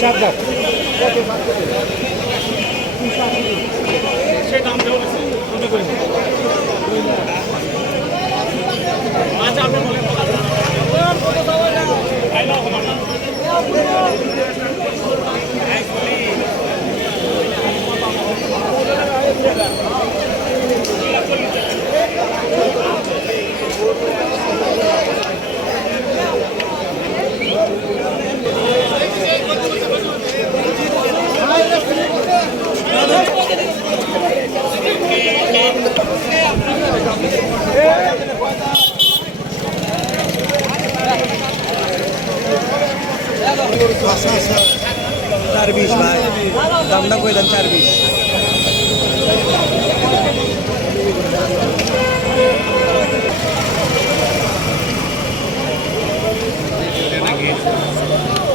চার দাম সে দাম দেওয়া চার বিশ ভাই। দামটা কই দেন চার বিশ?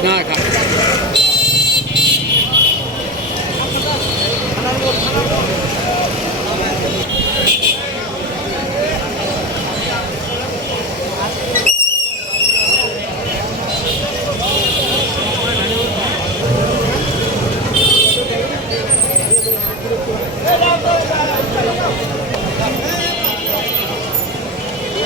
না